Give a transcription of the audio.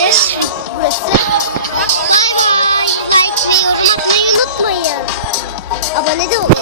bitmiştir. Burası. Abone de olun.